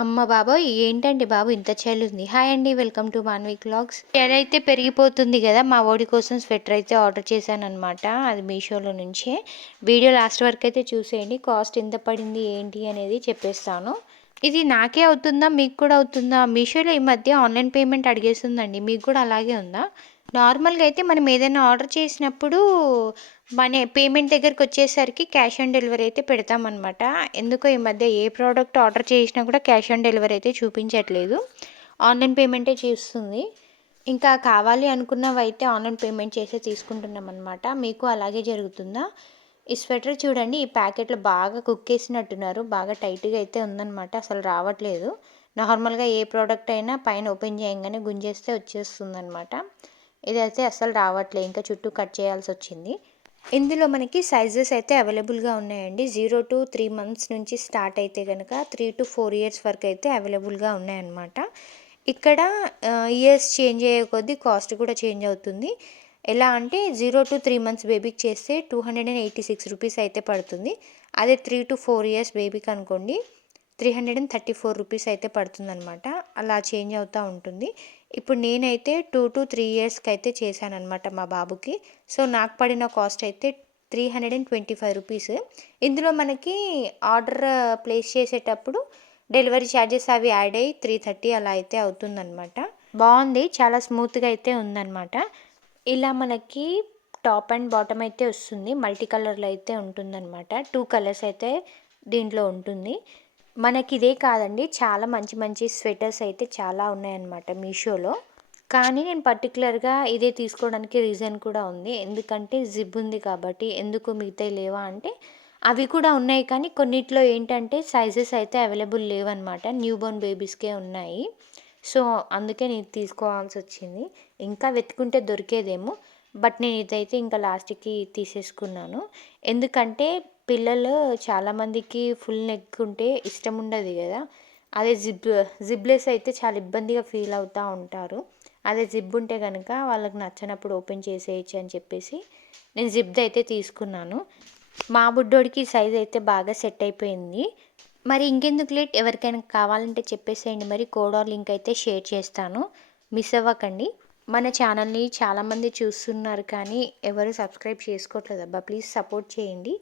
అమ్మ బాబోయ్ ఏంటండి బాబు ఇంత చలి ఉంది హాయ్ అండి వెల్కమ్ టు మాన్వి క్లాగ్స్. చలి అయితే పెరిగిపోతుంది కదా మా ఓడి కోసం స్వెటర్ అయితే ఆర్డర్ చేశాను అనమాట అది మీషోలో నుంచే. వీడియో లాస్ట్ వరకు అయితే చూసేయండి కాస్ట్ ఎంత పడింది ఏంటి అనేది చెప్పేస్తాను. ఇది నాకే అవుతుందా మీకు కూడా అవుతుందా? మీషోలో ఈ మధ్య ఆన్లైన్ పేమెంట్ అడిగేస్తుందండి మీకు కూడా అలాగే ఉందా? నార్మల్గా అయితే మనం ఏదైనా ఆర్డర్ చేసినప్పుడు మన పేమెంట్ దగ్గరికి వచ్చేసరికి క్యాష్ ఆన్ డెలివరీ అయితే పెడతామన్నమాట. ఎందుకో ఈ మధ్య ఏ ప్రోడక్ట్ ఆర్డర్ చేసినా కూడా క్యాష్ ఆన్ డెలివరీ అయితే చూపించట్లేదు. ఆన్లైన్ పేమెంటే చేస్తుంది. ఇంకా కావాలి అనుకున్నవి అయితే ఆన్లైన్ పేమెంట్ చేసే తీసుకుంటున్నాం అనమాట మీకు అలాగే జరుగుతుందా? ఈ స్వెటర్ చూడండి ఈ ప్యాకెట్లో బాగా కుక్ వేసినట్టున్నారు బాగా టైట్గా అయితే ఉందన్నమాట. అసలు రావట్లేదు. నార్మల్గా ఏ ప్రోడక్ట్ అయినా పైన ఓపెన్ చేయగానే గుంజేస్తే వచ్చేస్తుంది అనమాట ఇదైతే అస్సలు రావట్లేదు ఇంకా చుట్టూ కట్ చేయాల్సి వచ్చింది ఇందులో మనకి సైజెస్ అయితే అవైలబుల్గా ఉన్నాయండి. జీరో టు త్రీ మంత్స్ నుంచి స్టార్ట్ అయితే కనుక త్రీ టు ఫోర్ ఇయర్స్ వరకు అయితే అవైలబుల్గా ఉన్నాయన్నమాట. ఇక్కడ ఇయర్స్ చేంజ్ అయ్యే కొద్దీ కాస్ట్ కూడా చేంజ్ అవుతుంది. ఎలా అంటే జీరో టు త్రీ మంత్స్ బేబీకి చేస్తే two hundred and eighty six rupees అయితే పడుతుంది. అదే త్రీ టు ఫోర్ ఇయర్స్ బేబీకి అనుకోండి three hundred and thirty four rupees అయితే పడుతుందనమాట అలా చేంజ్ అవుతూ ఉంటుంది. ఇప్పుడు నేనైతే టూ టు త్రీ ఇయర్స్కి అయితే చేశాను అనమాట మా బాబుకి. సో నాకు పడిన కాస్ట్ అయితే three hundred and twenty five rupees. ఇందులో మనకి ఆర్డర్ ప్లేస్ చేసేటప్పుడు డెలివరీ ఛార్జెస్ అవి యాడ్ అయ్యి త్రీ థర్టీ అలా అయితే అవుతుందన్నమాట. బాగుంది. చాలా స్మూత్గా అయితే ఉందన్నమాట. ఇలా మనకి టాప్ అండ్ బాటమ్ అయితే వస్తుంది. మల్టీ కలర్లో అయితే ఉంటుందన్నమాట. టూ కలర్స్ అయితే దీంట్లో ఉంటుంది. మనకి ఇదే కాదండి చాలా మంచి మంచి స్వెటర్స్ అయితే చాలా ఉన్నాయన్నమాట మీషోలో. కానీ నేను పర్టికులర్గా ఇదే తీసుకోవడానికి రీజన్ కూడా ఉంది. ఎందుకంటే జిబ్ ఉంది కాబట్టి ఎందుకు మిగతాయి లేవా అంటే అవి కూడా ఉన్నాయి కానీ కొన్నిట్లో ఏంటంటే సైజెస్ అయితే అవైలబుల్ లేవన్నమాట. న్యూ బోర్న్ బేబీస్కే ఉన్నాయి. సో అందుకే నేను తీసుకోవాల్సి వచ్చింది. ఇంకా వెతుకుంటే దొరికేదేమో. బట్ నేను ఇదైతే ఇంకా లాస్ట్కి తీసేసుకున్నాను. ఎందుకంటే పిల్లలు చాలామందికి ఫుల్ నెక్ ఉంటే ఇష్టం ఉండదు కదా. అదే జిబ్ జిబ్లెస్ అయితే చాలా ఇబ్బందిగా ఫీల్ అవుతూ ఉంటారు. అదే జిబ్ ఉంటే కనుక వాళ్ళకి నచ్చినప్పుడు ఓపెన్ చేసేయచ్చు అని చెప్పేసి నేను జిబ్ది అయితే తీసుకున్నాను. మా బుడ్డోడికి సైజ్ అయితే బాగా సెట్ అయిపోయింది. మరి ఇంకెందుకు లేట్? ఎవరికైనా కావాలంటే చెప్పేసేయండి. మరి కోడా లింక్ అయితే షేర్ చేస్తాను. మిస్ అవ్వకండి. మన ఛానల్ని చాలామంది చూస్తున్నారు కానీ ఎవరు సబ్స్క్రైబ్ చేసుకోవట్లేదు అబ్బా. ప్లీజ్ సపోర్ట్ చేయండి.